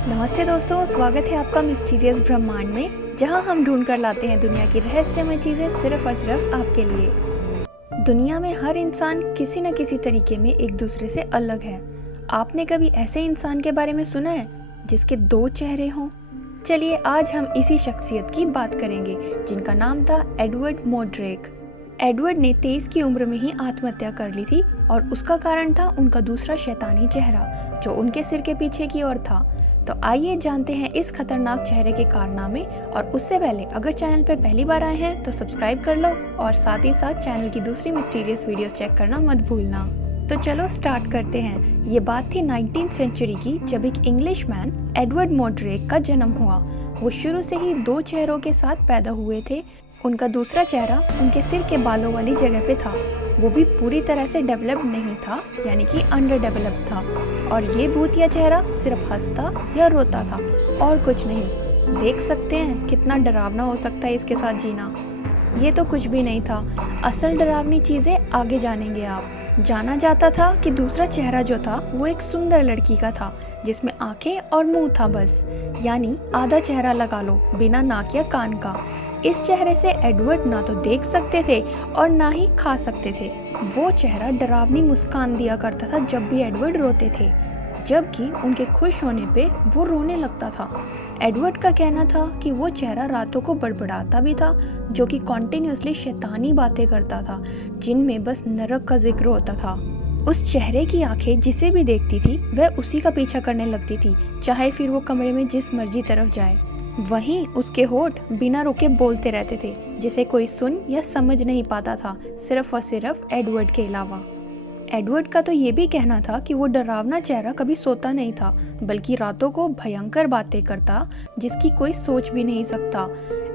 नमस्ते दोस्तों, स्वागत है आपका मिस्टीरियस ब्रह्मांड में, जहां हम ढूंढ कर लाते हैं दुनिया की रहस्यमय चीज़ें सिर्फ और सिर्फ आपके लिए। दुनिया में हर इंसान किसी न किसी तरीके में एक दूसरे से अलग है। आपने कभी ऐसे इंसान के बारे में सुना है जिसके दो चेहरे हों? चलिए आज हम इसी शख्सियत की बात करेंगे जिनका नाम था एडवर्ड मोड्रेक। एडवर्ड ने 23 की उम्र में ही आत्महत्या कर ली थी और उसका कारण था उनका दूसरा शैतानी चेहरा जो उनके सिर के पीछे की ओर था। तो आइए जानते हैं इस खतरनाक चेहरे के कारनामे। और उससे पहले अगर चैनल पर पहली बार आए हैं तो सब्सक्राइब कर लो और साथ ही साथ चैनल की दूसरी मिस्टीरियस वीडियोस चेक करना मत भूलना। तो चलो स्टार्ट करते हैं। ये बात थी 19th सेंचुरी की, जब एक इंग्लिश मैन एडवर्ड मोड्रेक का जन्म हुआ। वो शुरू से ही दो चेहरों के साथ पैदा हुए थे। उनका दूसरा चेहरा उनके सिर के बालों वाली जगह पे था। वो भी पूरी तरह से डेवलप नहीं था, यानी कि अंडर डेवलप था। और ये भूतिया चेहरा सिर्फ हंसता या रोता था और कुछ नहीं। देख सकते हैं कितना डरावना हो सकता है इसके साथ जीना। ये तो कुछ भी नहीं था। असल डरावनी चीज़ें आगे जानेंगे आप। जाना जाता था कि दूसरा चेहरा जो था वो एक सुंदर लड़की का था जिसमें आंखें और मुंह था बस, यानी आधा चेहरा लगा लो, बिना नाक या कान का। इस चेहरे से एडवर्ड ना तो देख सकते थे और ना ही खा सकते थे। वो चेहरा डरावनी मुस्कान दिया करता था जब भी एडवर्ड रोते थे, जबकि उनके खुश होने पे वो रोने लगता था। एडवर्ड का कहना था कि वो चेहरा रातों को बड़बड़ाता भी था, जो कि कॉन्टिन्यूसली शैतानी बातें करता था जिनमें बस नरक का जिक्र होता था। उस चेहरे की आंखें जिसे भी देखती थी वह उसी का पीछा करने लगती थी, चाहे फिर वो कमरे में जिस मर्जी तरफ जाए। वहीं उसके होठ बिना रुके बोलते रहते थे, जिसे कोई सुन या समझ नहीं पाता था, सिर्फ और सिर्फ एडवर्ड के अलावा। एडवर्ड का तो ये भी कहना था कि वो डरावना चेहरा कभी सोता नहीं था, बल्कि रातों को भयंकर बातें करता जिसकी कोई सोच भी नहीं सकता।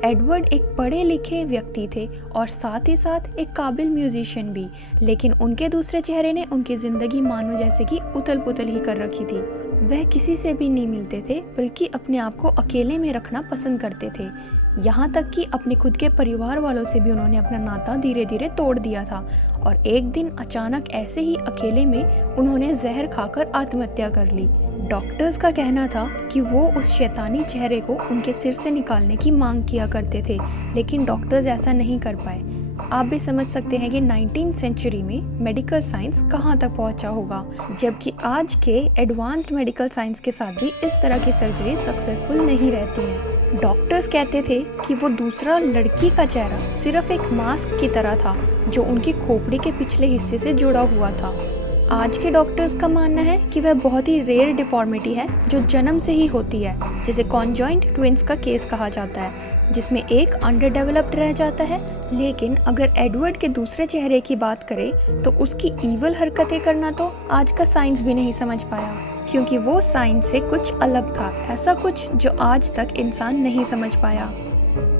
एडवर्ड एक पढ़े लिखे व्यक्ति थे और साथ ही साथ एक काबिल म्यूजिशियन भी, लेकिन उनके दूसरे चेहरे ने उनकी ज़िंदगी मानो जैसे कि उथल पुथल ही कर रखी थी। वह किसी से भी नहीं मिलते थे, बल्कि अपने आप को अकेले में रखना पसंद करते थे। यहाँ तक कि अपने खुद के परिवार वालों से भी उन्होंने अपना नाता धीरे धीरे तोड़ दिया था। और एक दिन अचानक ऐसे ही अकेले में उन्होंने जहर खाकर आत्महत्या कर ली। डॉक्टर्स का कहना था कि वो उस शैतानी चेहरे को उनके सिर से निकालने की मांग किया करते थे, लेकिन डॉक्टर्स ऐसा नहीं कर पाए। आप भी समझ सकते हैं कि 19th सेंचुरी में मेडिकल साइंस कहाँ तक पहुँचा होगा, जबकि आज के एडवांस्ड मेडिकल साइंस के साथ भी इस तरह की सर्जरी सक्सेसफुल नहीं रहती है। डॉक्टर्स कहते थे कि वो दूसरा लड़की का चेहरा सिर्फ एक मास्क की तरह था जो उनकी खोपड़ी के पिछले हिस्से से जुड़ा हुआ था। आज के डॉक्टर्स का मानना है कि वह बहुत ही रेयर डिफॉर्मिटी है जो जन्म से ही होती है, जिसे कॉन्जॉइंट ट्विंस का केस कहा जाता है, जिसमें एक अंडर डेवलप्ड रह जाता है। लेकिन अगर एडवर्ड के दूसरे चेहरे की बात करें तो उसकी ईवल हरकतें करना तो आज का साइंस भी नहीं समझ पाया, क्योंकि वो साइंस से कुछ अलग था, ऐसा कुछ जो आज तक इंसान नहीं समझ पाया।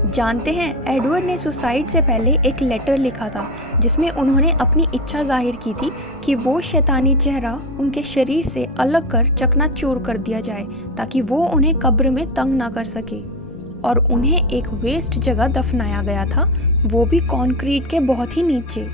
जानते हैं, एडवर्ड ने सुसाइड से पहले एक लेटर लिखा था जिसमें उन्होंने अपनी इच्छा जाहिर की थी कि वो शैतानी चेहरा उनके शरीर से अलग कर चकनाचूर कर दिया जाए, ताकि वो उन्हें कब्र में तंग ना कर सके। और उन्हें एक वेस्ट जगह दफनाया गया था, वो भी कंक्रीट के बहुत ही नीचे।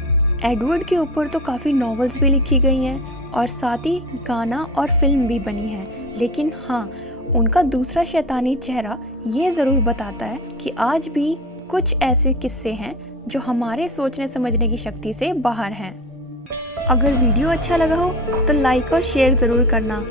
एडवर्ड के ऊपर तो काफ़ी नॉवेल्स भी लिखी गई हैं और साथ ही गाना और फिल्म भी बनी है, लेकिन हाँ, उनका दूसरा शैतानी चेहरा ये ज़रूर बताता है कि आज भी कुछ ऐसे किस्से हैं जो हमारे सोचने समझने की शक्ति से बाहर हैं। अगर वीडियो अच्छा लगा हो तो लाइक और शेयर ज़रूर करना।